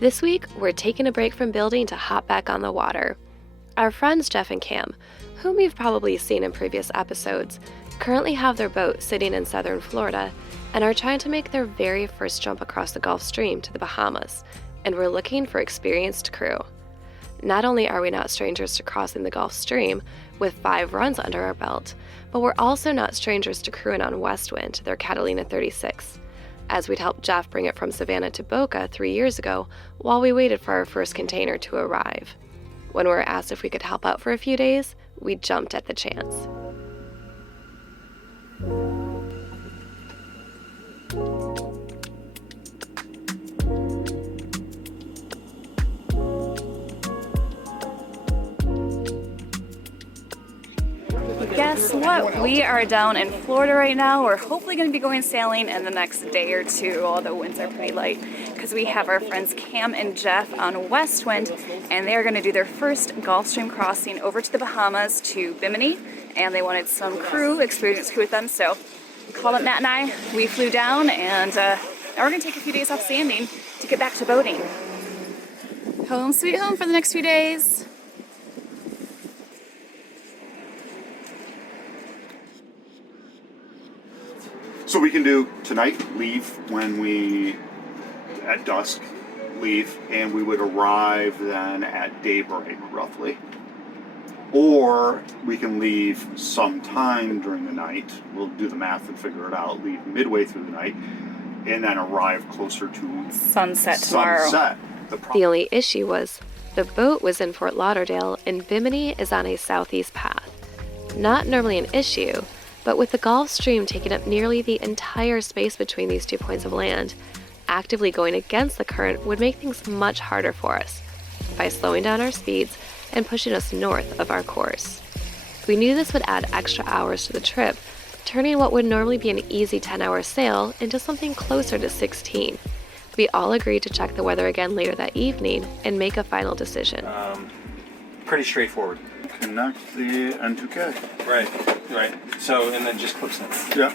This week, we're taking a break from building to hop back on the water. Our friends Jeff and Cam, whom you've probably seen in previous episodes, currently have their boat sitting in southern Florida and are trying to make their very first jump across the Gulf Stream to the Bahamas, and we're looking for experienced crew. Not only are we not strangers to crossing the Gulf Stream with 5 runs under our belt, but we're also not strangers to crewing on Westwind, their Catalina 36, as we'd helped Jeff bring it from Savannah to Boca 3 years ago while we waited for our first container to arrive. When we were asked if we could help out for a few days, we jumped at the chance. Guess what? We are down in Florida right now. We're hopefully going to be going sailing in the next day or two, although winds are pretty light, because we have our friends Cam and Jeff on Westwind, and they're going to do their first Gulf Stream crossing over to the Bahamas to Bimini, and they wanted some experienced crew with them, so called up Matt and I. We flew down, and now we're going to take a few days off sanding to get back to boating. Home sweet home for the next few days. So we can do tonight, leave at dusk, leave, and we would arrive then at daybreak, roughly. Or we can leave sometime during the night. We'll do the math and figure it out. Leave midway through the night, and then arrive closer to sunset tomorrow. The only issue was the boat was in Fort Lauderdale and Bimini is on a southeast path. Not normally an issue, but with the Gulf Stream taking up nearly the entire space between these 2 points of land, actively going against the current would make things much harder for us by slowing down our speeds and pushing us north of our course. We knew this would add extra hours to the trip, turning what would normally be an easy 10-hour sail into something closer to 16. We all agreed to check the weather again later that evening and make a final decision. Pretty straightforward. Connect the N2K. Right. So, and then just clips in. Yeah.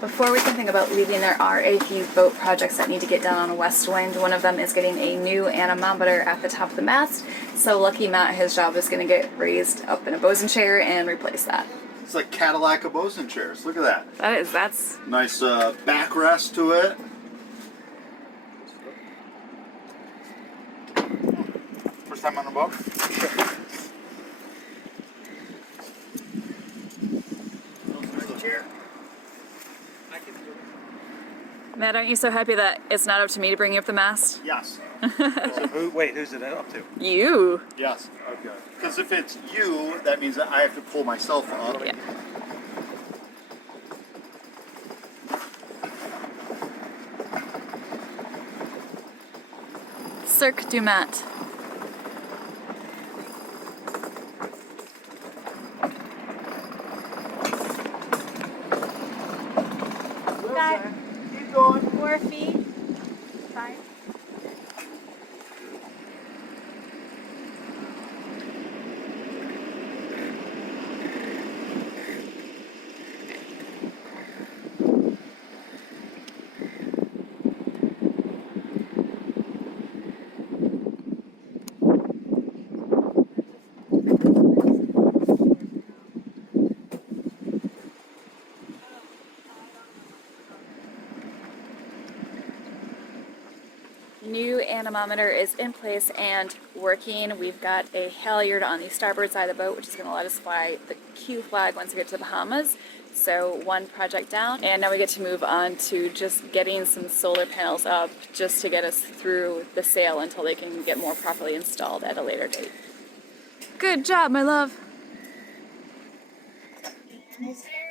Before we can think about leaving, there are a few boat projects that need to get done on Westwind. One of them is getting a new anemometer at the top of the mast. So lucky Matt, his job is going to get raised up in a bosun chair and replace that. It's like Cadillac of bosun chairs. Look at that. That's Nice backrest to it. First time on a boat? Matt, aren't you so happy that it's not up to me to bring you up the mast? Yes. Who's it up to? You. Yes. Okay. Because if it's you, that means that I have to pull myself up. Yeah. Cirque du Mat. Keep going. 4 feet. 5. New anemometer is in place and working. We've got a halyard on the starboard side of the boat, which is going to let us fly the Q flag once we get to the Bahamas. So one project down, and now we get to move on to just getting some solar panels up just to get us through the sail until they can get more properly installed at a later date. Good job, my love.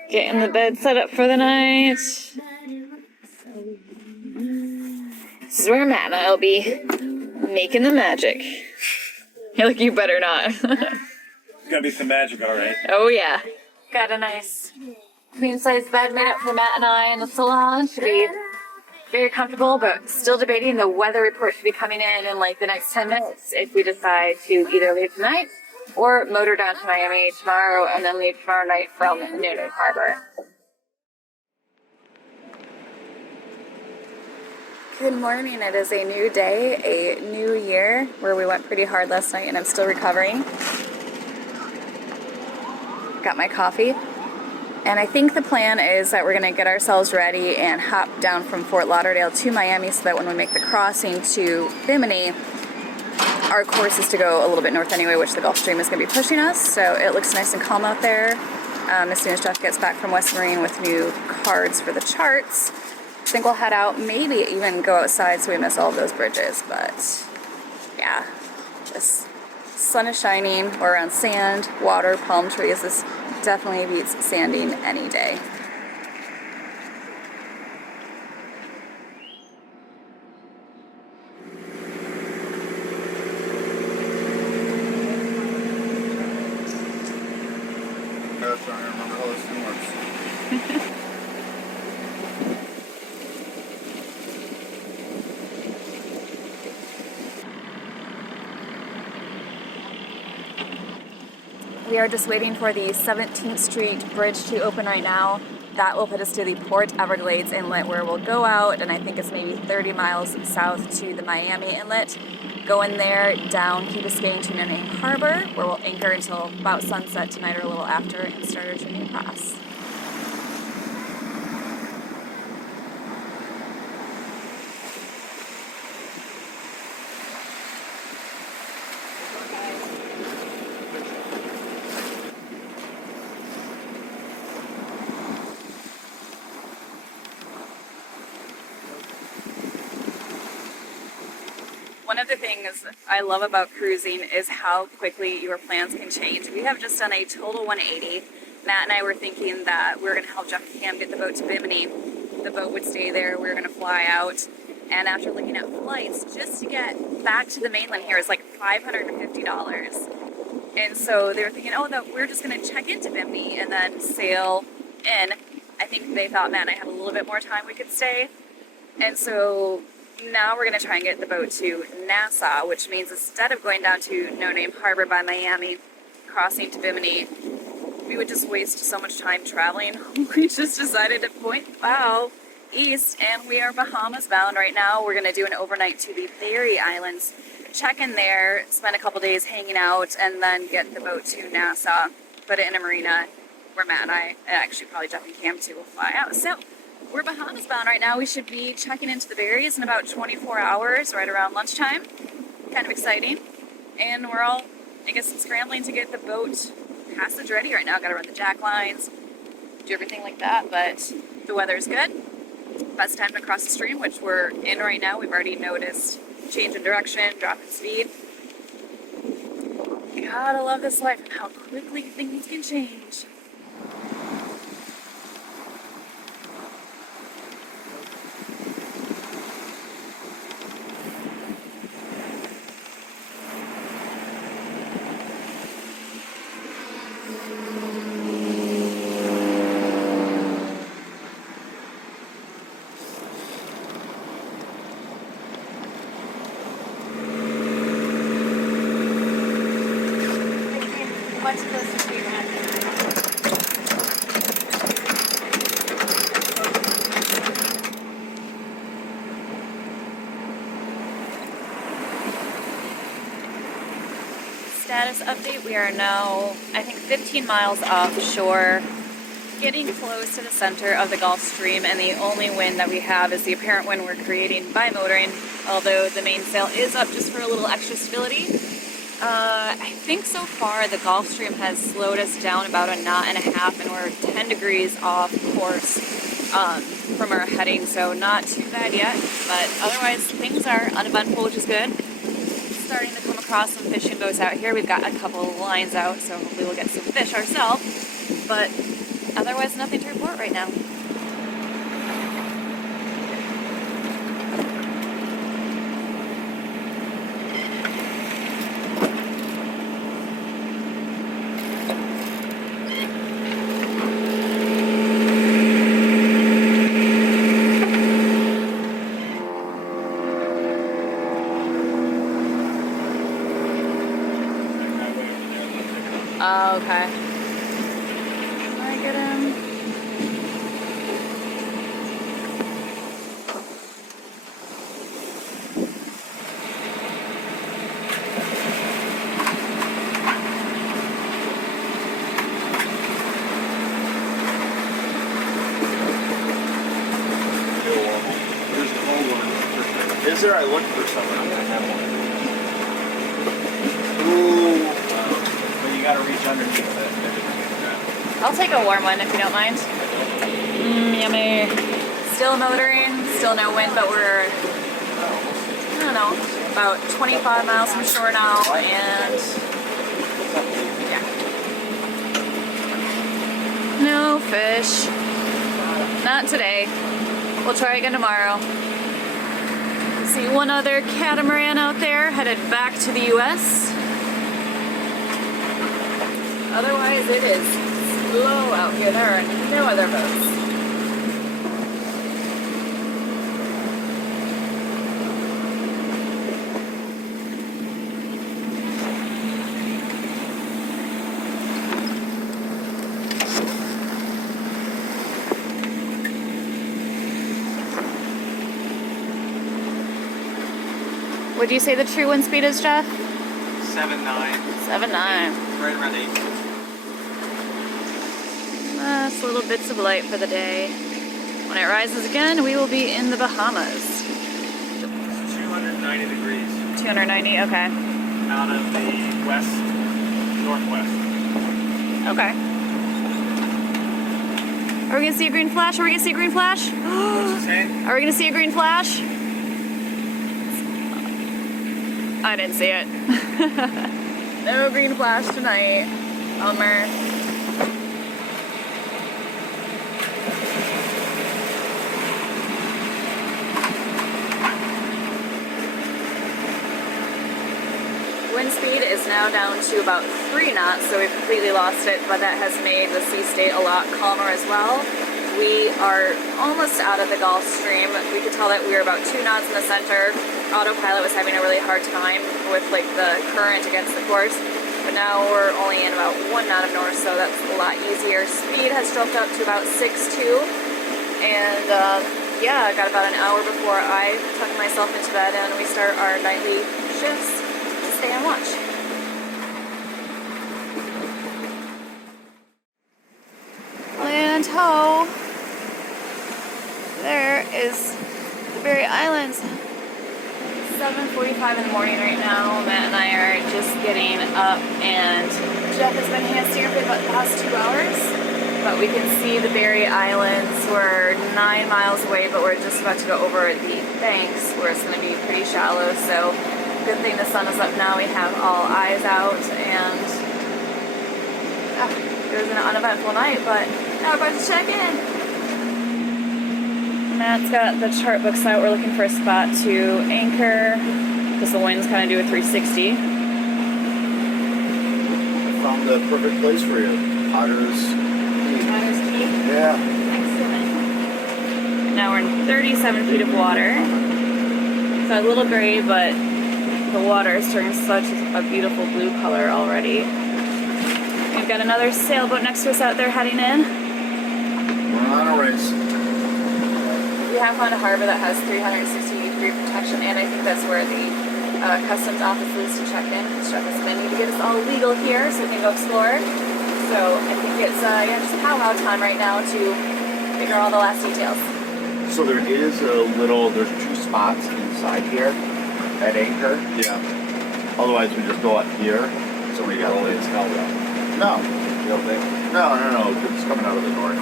Getting the bed set up for the night. This is where Matt and I'll be making the magic. You're like, you better not. It's gotta be some magic, all right. Oh yeah. Got a nice queen-size bed made up for Matt and I in the salon. Should be very comfortable, but still debating. The weather report should be coming in like the next 10 minutes if we decide to either leave tonight or motor down to Miami tomorrow and then leave tomorrow night from Noonan Harbor. Good morning. It is a new day, a new year, where we went pretty hard last night and I'm still recovering. Got my coffee. And I think the plan is that we're going to get ourselves ready and hop down from Fort Lauderdale to Miami so that when we make the crossing to Bimini, our course is to go a little bit north anyway, which the Gulf Stream is going to be pushing us. So it looks nice and calm out there. As soon as Jeff gets back from West Marine with new cards for the charts, I think we'll head out, maybe even go outside so we miss all of those bridges. But yeah, just sun is shining, we're around sand, water, palm trees. This definitely beats sanding any day. That's trying to remember how this thing works. We are just waiting for the 17th Street Bridge to open right now. That will put us to the Port Everglades Inlet where we'll go out, and I think it's maybe 30 miles south to the Miami Inlet. Go in there, down Key Biscayne to Nene Harbor, where we'll anchor until about sunset tonight or a little after and start our journey across. One of the things I love about cruising is how quickly your plans can change. We have just done a total 180. Matt and I were thinking that we were going to help Jeff and Cam get the boat to Bimini. The boat would stay there. We were going to fly out. And after looking at flights, just to get back to the mainland here is like $550. And so they were thinking, oh, that we're just going to check into Bimini and then sail in. I think they thought Matt and I had a little bit more time we could stay. And so now we're going to try and get the boat to Nassau, which means instead of going down to No Name Harbor by Miami, crossing to Bimini, we would just waste so much time traveling. We just decided to point bow east, and we are Bahamas bound right now. We're going to do an overnight to the Berry Islands, check in there, spend a couple days hanging out, and then get the boat to Nassau, put it in a marina where Matt and I, actually probably Jeff and Cam too, will fly out. So we're Bahamas bound right now. We should be checking into the Berries in about 24 hours, right around lunchtime. Kind of exciting. And we're all, I guess, scrambling to get the boat passage ready right now. Got to run the jack lines, do everything like that, but the weather's good. Best time to cross the stream, which we're in right now. We've already noticed change in direction, drop in speed. Gotta love this life and how quickly things can change. Status update, we are now, I think, 15 miles offshore, getting close to the center of the Gulf Stream, and the only wind that we have is the apparent wind we're creating by motoring, although the mainsail is up just for a little extra stability. I think so far the Gulf Stream has slowed us down about a knot and a half, and we're 10 degrees off course from our heading, so not too bad yet, but otherwise things are uneventful, which is good. Starting to come across some fishing boats out here. We've got a couple of lines out, so hopefully we'll get some fish ourselves, but otherwise nothing to report right now. Oh, okay. Can I get him? was there, I looked for something. I'm gonna have one. Ooh. But you gotta reach underneath it. I'll take a warm one if you don't mind. Yummy. Still motoring, still no wind, but we're, I don't know, about 25 miles from shore now, and yeah. No fish. Not today. We'll try again tomorrow. See one other catamaran out there headed back to the US. Otherwise it is slow out here. There are no other boats. What do you say the true wind speed is, Jeff? 7-9. 7-9. Right around 8. Last little bits of light for the day. When it rises again, we will be in the Bahamas. It's 290 degrees. 290, okay. Out of the west, northwest. Okay. Are we gonna see a green flash? Are we gonna see a green flash? What's it saying? Are we gonna see a green flash? I didn't see it. No green flash tonight. Bummer. Wind speed is now down to about 3 knots, so we've completely lost it, but that has made the sea state a lot calmer as well. We are almost out of the Gulf Stream. We could tell that we were about 2 knots in the center. Autopilot was having a really hard time with like the current against the course, but now we're only in about 1 knot of north, so that's a lot easier. Speed has dropped up to about 6.2, and yeah, I got about an hour before I tuck myself into bed and we start our nightly shifts to stay on watch. Land ho! There is the Berry Islands. 7:45 in the morning right now. Matt and I are just getting up, and Jeff has been hand steering for about the past 2 hours. But we can see the Berry Islands. We're 9 miles away, but we're just about to go over the banks where it's going to be pretty shallow. So good thing the sun is up now. We have all eyes out, and it was an uneventful night, but now we're about to check in. Matt's got the chart books out. We're looking for a spot to anchor because the wind's kind of do a 360. I found the perfect place for you. Potter's Key. Yeah. Excellent. Now we're in 37 feet of water. It's a little gray, but the water is turning such a beautiful blue color already. We've got another sailboat next to us out there heading in. We're on a race. We have found a harbor that has 360-degree protection, and I think that's where the customs office is to check in. Jeff is going to need to get us all legal here so we can go explore. So I think it's just powwow time right now to figure all the last details. So there is there's 2 spots inside here at anchor. Yeah. Otherwise we just go up here. So we got only tell them. No. You don't think? No. It's coming out of the north.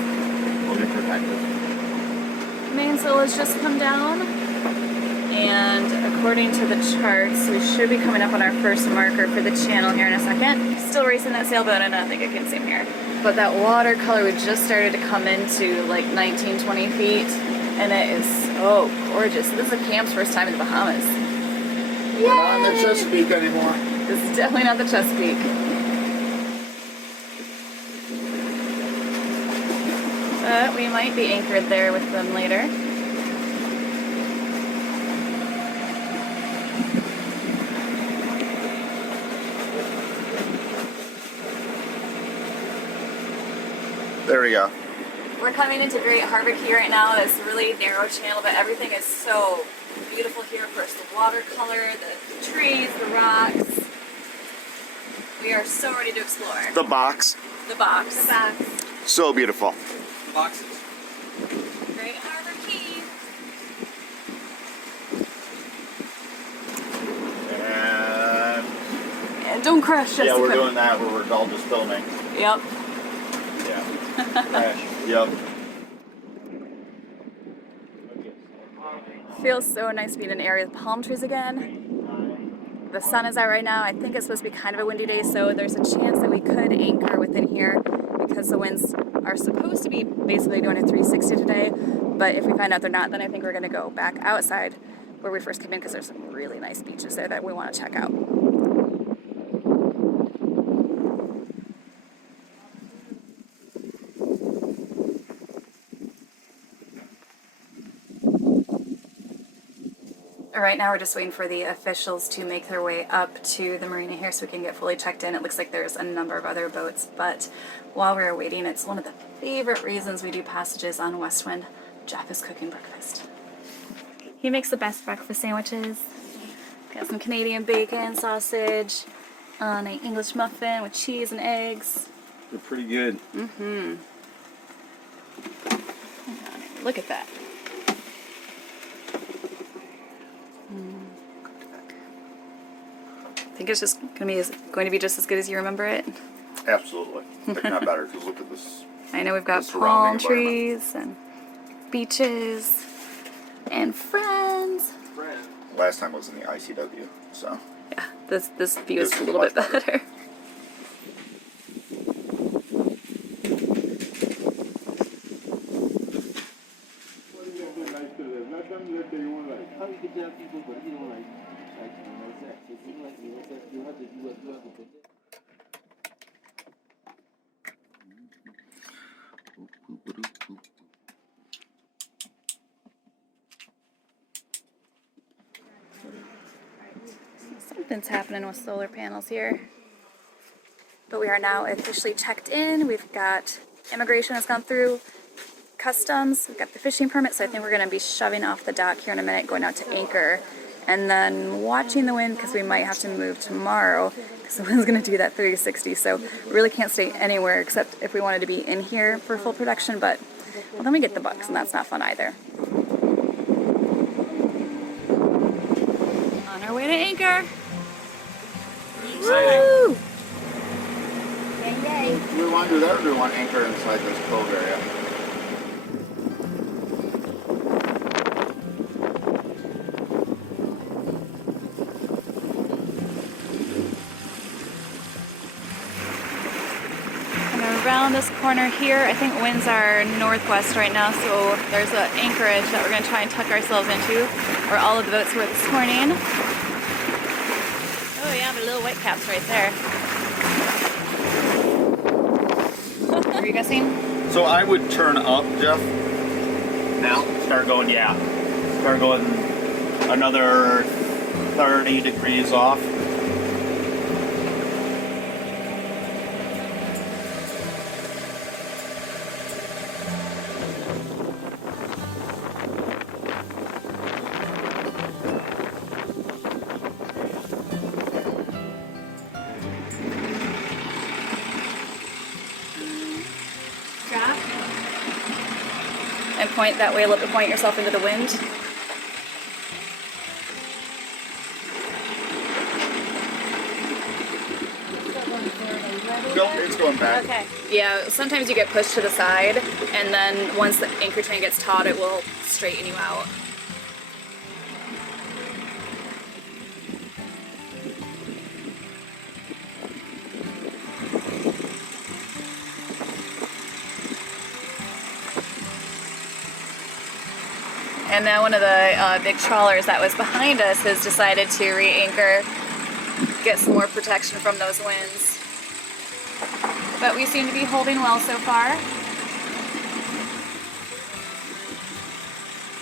We'll be protected. Mainsail has just come down, and according to the charts, we should be coming up on our first marker for the channel here in a second. Still racing that sailboat, and I don't think I can see him here. But that watercolor, we just started to come into like 19, 20 feet, and it is so gorgeous. This is Cam's first time in the Bahamas. We're not on the Chesapeake anymore. This is definitely not the Chesapeake. But we might be anchored there with them later. There we go. We're coming into Great Harbor Key right now. It's a really narrow channel, but everything is so beautiful here. First, the watercolor, the trees, the rocks. We are so ready to explore. The box. The box. The box. So beautiful. Boxes. Great Harbor Key. Don't crash, Jessica. Yeah, we're doing that where we're all just filming. Yep. Yeah. Crash. Yep. Feels so nice to be in an area with palm trees again. The sun is out right now. I think it's supposed to be kind of a windy day, so there's a chance that we could anchor within here because the winds are supposed to be basically doing a 360 today. But if we find out they're not, then I think we're going to go back outside where we first came in because there's some really nice beaches there that we want to check out. Right now we're just waiting for the officials to make their way up to the marina here so we can get fully checked in. It looks like there's a number of other boats, but while we're waiting, it's one of the favorite reasons we do passages on Westwind. Jeff is cooking breakfast. He makes the best breakfast sandwiches. Got some Canadian bacon, sausage, on an English muffin with cheese and eggs. They're pretty good. Mm-hmm. Look at that. I think it's just going to be just as good as you remember it. Absolutely. If not better, because look at this. I know we've got the surrounding palm trees and beaches and friends. Last time was in the ICW, so. Yeah, this view is This a is little bit much better. better. Something's happening with solar panels here. But we are now officially checked in. We've got immigration has gone through, customs, we've got the fishing permit, so I think we're going to be shoving off the dock here in a minute, going out to anchor, and then watching the wind because we might have to move tomorrow because the wind's going to do that 360, so we really can't stay anywhere except if we wanted to be in here for full production, but well, then we get the bugs, and that's not fun either. On our way to anchor. Woo! Do we want to do that or do we want anchor inside this cove area? And around this corner here, I think winds are northwest right now, so there's an anchorage that we're going to try and tuck ourselves into, where all of the boats were this morning. Oh yeah, the little white caps right there. What are you guessing? So I would turn up, Jeff. Now? Start going, yeah. Start going another 30 degrees off. And point that way, look to point yourself into the wind. Nope, it's going back. Okay. Yeah, sometimes you get pushed to the side, and then once the anchor chain gets taut, it will straighten you out. And now one of the big trawlers that was behind us has decided to re-anchor, get some more protection from those winds. But we seem to be holding well so far.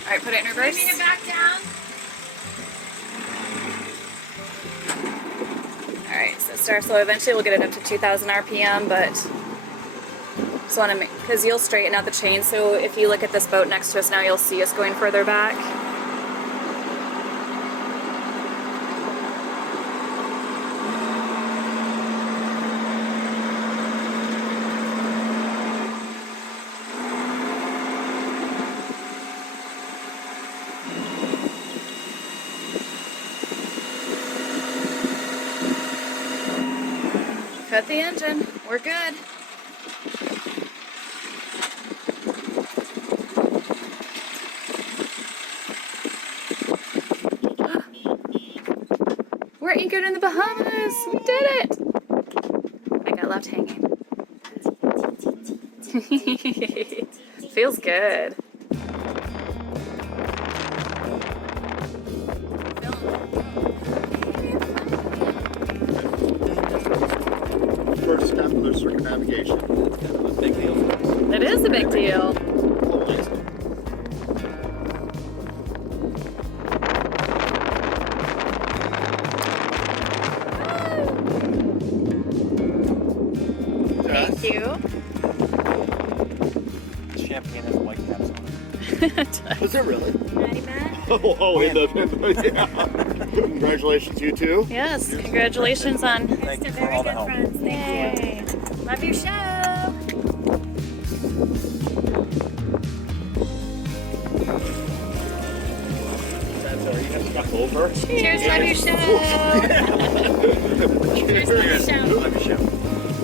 All right, put it in reverse. Bringing it back down. All right, so start slow. Eventually we'll get it up to 2,000 RPM, but just want to make, because you'll straighten out the chain. So if you look at this boat next to us now, you'll see us going further back. Cut the engine. We're good. We're anchored in the Bahamas. We did it. I got left hanging. Feels good. First step of the circumnavigation. It's kind of a big deal for us. It is a big deal. Always. Thank you. Champagne has white caps on it. Is it really? Ready, Matt? Oh, yeah. Congratulations, you too. Yes, congratulations on. Thank you To for very all the good help. friends. Thank you. Love your show. Are you going to duck over? Cheers, love your show. Cheers, love your show. Love your show.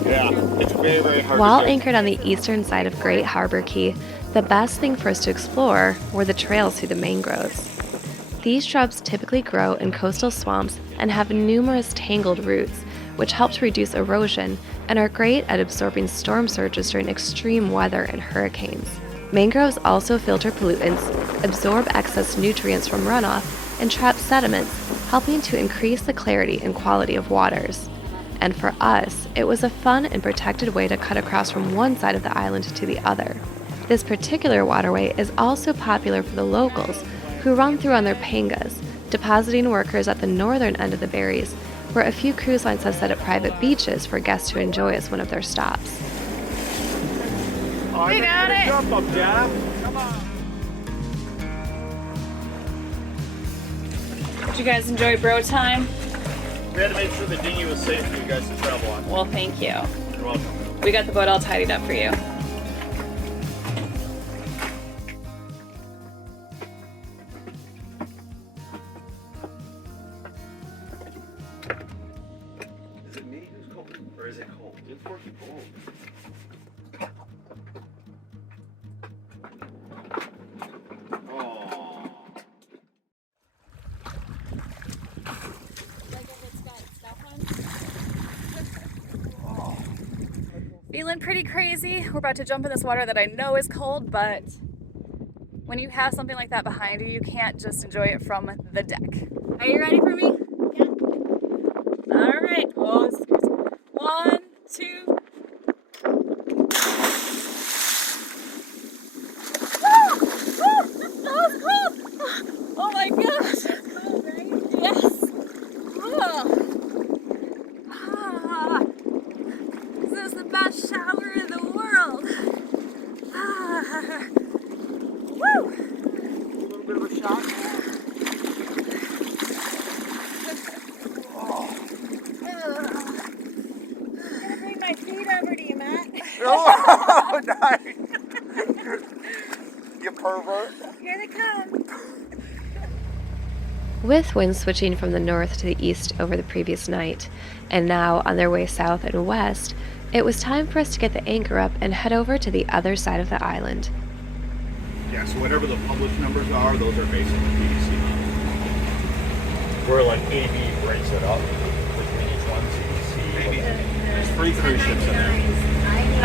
Yeah, it's very, very hard While to get. anchored on the eastern side of Great Harbor Key, the best thing for us to explore were the trails through the mangroves. These shrubs typically grow in coastal swamps and have numerous tangled roots, which help to reduce erosion and are great at absorbing storm surges during extreme weather and hurricanes. Mangroves also filter pollutants, absorb excess nutrients from runoff, and trap sediments, helping to increase the clarity and quality of waters. And for us, it was a fun and protected way to cut across from one side of the island to the other. This particular waterway is also popular for the locals, who run through on their pangas, depositing workers at the northern end of the berries, where a few cruise lines have set up private beaches for guests to enjoy as one of their stops. We got it. Jump up, Jeff. Come on. Did you guys enjoy bro time? We had to make sure the dinghy was safe for you guys to travel on. Well, thank you. You're welcome. We got the boat all tidied up for you. Is it me who's cold? Or is it cold? It's working cold. Oh. Feeling pretty crazy. We're about to jump in this water that I know is cold, but when you have something like that behind you, you can't just enjoy it from the deck. Are you ready for me? Yeah. All right. Oh, this is crazy. 1, 2. Woo! Woo! That was cold! Oh my gosh! Cold, right? Yes! Oh. Ah. This is the best shower in the world! Ah. Woo! A little bit of a shock. I'm gonna bring my feet over to you, Matt. Oh, nice. You pervert. Here they come. With winds switching from the north to the east over the previous night, and now on their way south and west, it was time for us to get the anchor up and head over to the other side of the island. Yeah, so whatever the published numbers are, those are basically BBC. Where like AB breaks it up between each one, so you can see. Maybe. There's free cruise ships in there.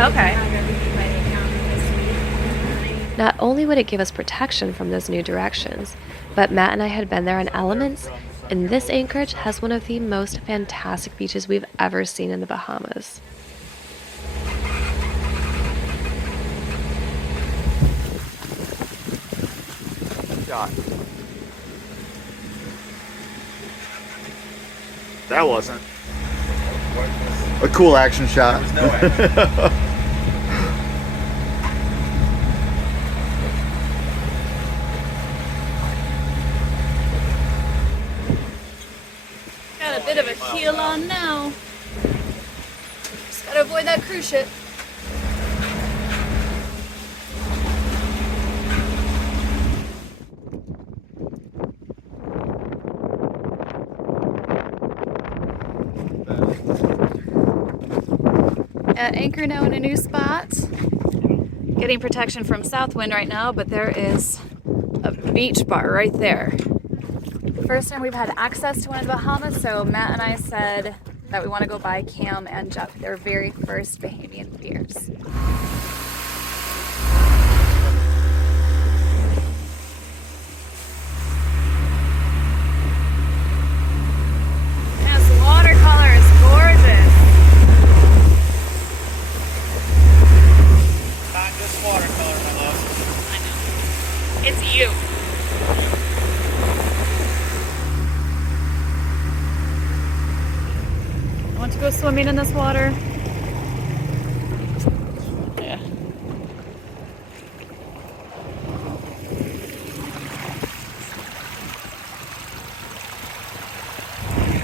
Okay. Not only would it give us protection from those new directions, but Matt and I had been there on Elements, and this anchorage has one of the most fantastic beaches we've ever seen in the Bahamas. Shot. That wasn't a cool action shot. There's no action. Got a bit of a keel on now. Just gotta avoid that cruise ship. at anchor now in a new spot. Getting protection from south wind right now, but there is a beach bar right there. First time we've had access to one of the Bahamas, so Matt and I said that we want to go buy Cam and Jeff their very first Bahamian beers. This watercolor is gorgeous. Not this watercolor, my love. I know. It's you. Want to go swimming in this water? Yeah.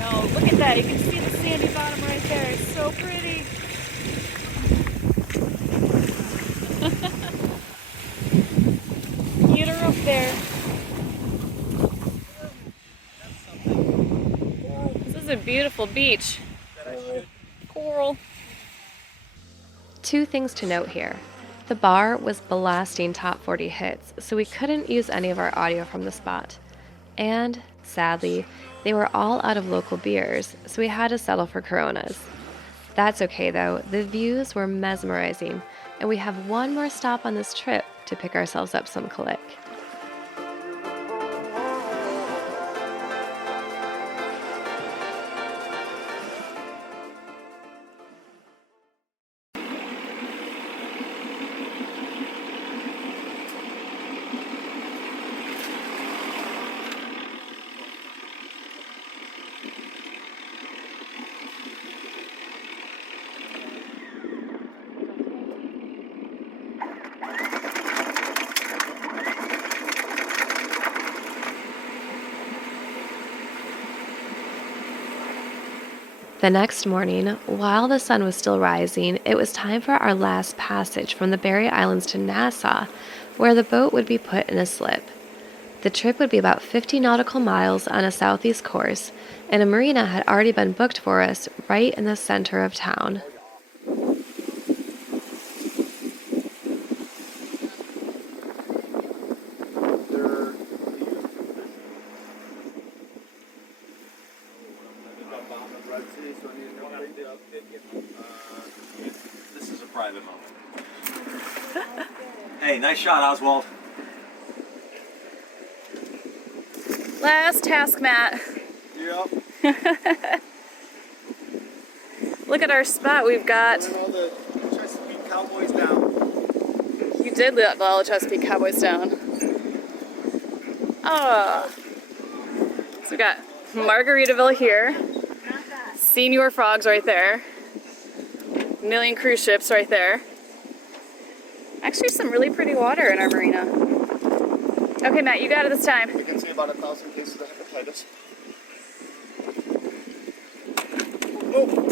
Oh, look at that. You can see the sandy bottom right there. It's so pretty. Get her up there. This is a beautiful beach. Coral. Two things to note here. The bar was blasting top 40 hits, so we couldn't use any of our audio from the spot. And, sadly, they were all out of local beers, so we had to settle for Coronas. That's okay though, the views were mesmerizing, and we have one more stop on this trip to pick ourselves up some Kalik. The next morning, while the sun was still rising, it was time for our last passage from the Berry Islands to Nassau, where the boat would be put in a slip. The trip would be about 50 nautical miles on a southeast course, and a marina had already been booked for us right in the center of town. This is a private moment. Hey, nice shot, Oswald. Last task, Matt. Yep. Look at our spot. We've got. All the Chesapeake Cowboys down. You did let all the Chesapeake Cowboys down. Oh. So we got Margaritaville here. Senior Frogs right there. Million cruise ships right there. Actually, some really pretty water in our marina. Okay, Matt, you got it this time. We can see about 1,000 cases of hepatitis.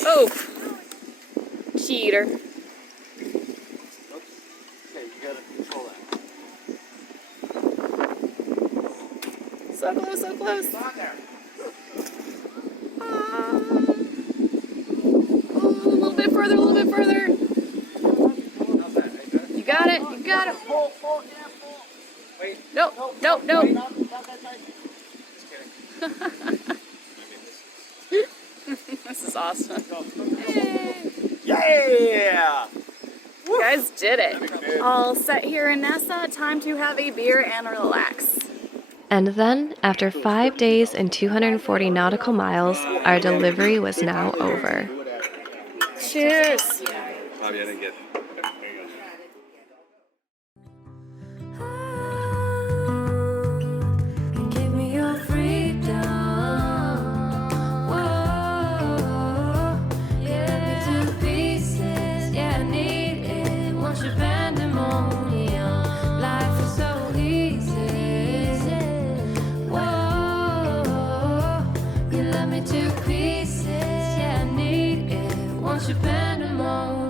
Oh! Cheater. Okay, you gotta control that. So close, so close. Oh, a little bit further, a little bit further. You got it, you got it. Pull, yeah, pull. Wait. Nope, nope, nope. Not that tight. Just kidding. This is awesome. Yeah! You guys did it. All set here in Nassau. Time to have a beer and relax. And then, after 5 days and 240 nautical miles, our delivery was now over. Cheers. Bobby, I didn't get it. Give me your freedom. Whoa, yeah, me to pieces. Yeah, I need it. Want your pandemonium. Life is so easy. Whoa, you love me to pieces. Yeah, I need it. Want your pandemonium.